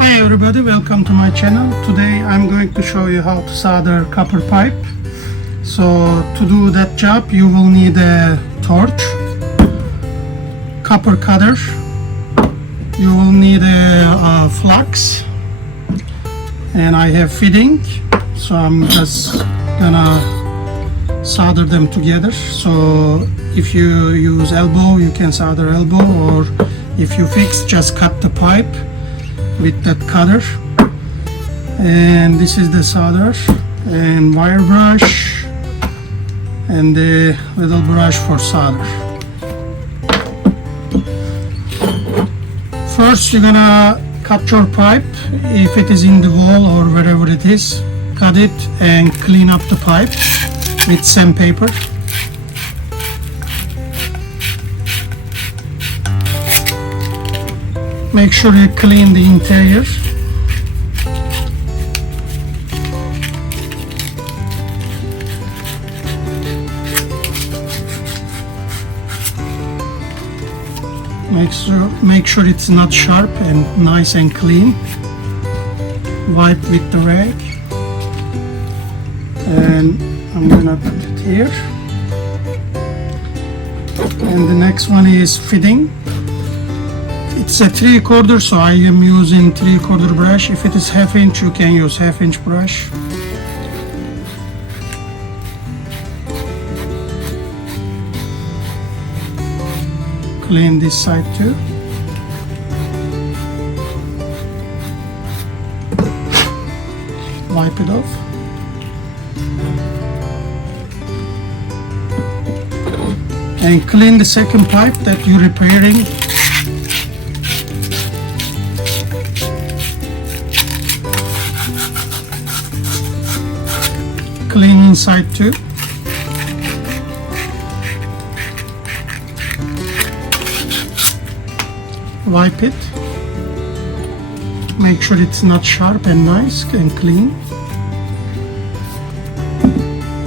Hi everybody, welcome to my channel. Today I'm going to show you how to solder copper pipe. So to do that job you will need a torch, copper cutter, you will need a flux, and I have fitting, so I'm just gonna solder them together. So if you use elbow you can solder elbow, or if you fix, just cut the pipe with that cutter. And this is the solder and wire brush and the little brush for solder. First you're gonna cut your pipe. If it is in the wall or wherever it is, cut it and clean up the pipe with sandpaper. Make sure you clean the interior. Make sure it's not sharp and nice and clean. Wipe with the rag. And I'm gonna put it here. And the next one is fitting. It's a 3/4, so I am using 3/4 brush. If it is 1/2 inch, you can use 1/2 inch brush. Clean this side too. Wipe it off. And clean the second pipe that you're repairing. Clean inside too. Wipe it. Make sure it's not sharp and nice and clean.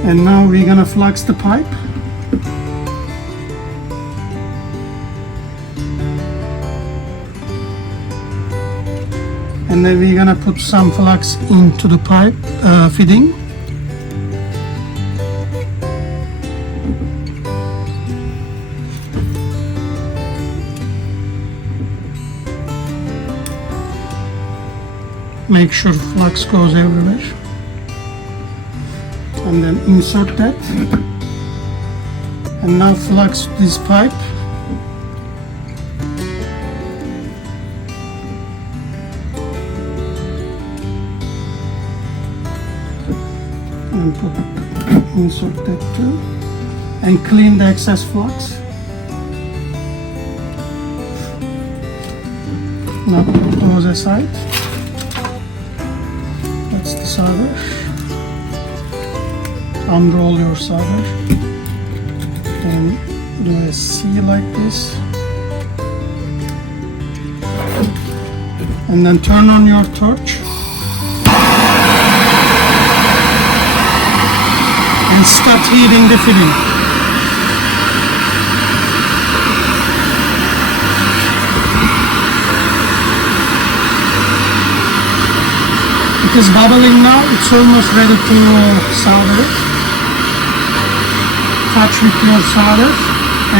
And now we're gonna flux the pipe. And then we're gonna put some flux into the pipe fitting. Make sure flux goes everywhere. And then insert that. And now flux this pipe. And insert that too. And clean the excess flux. Now close aside. That's the solder. Unroll your solder and do a C like this, and then turn on your torch and start heating the fitting. It is bubbling now, it's almost ready to solder it. Touch with your solder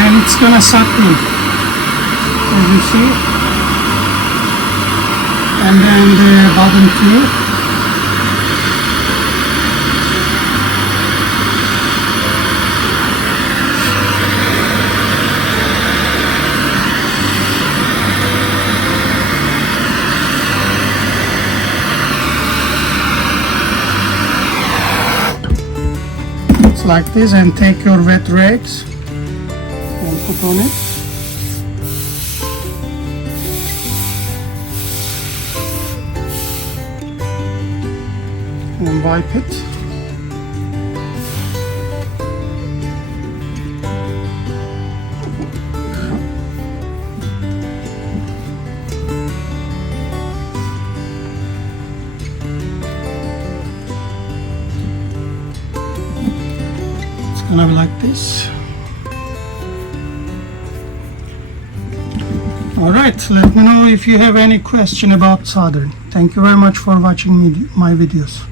and it's gonna suck in, as you see. And then the bottom too. Like this, and take your wet rags and put on it. And wipe it. Gonna be like this. Alright, let me know if you have any question about soldering. Thank you very much for watching my videos.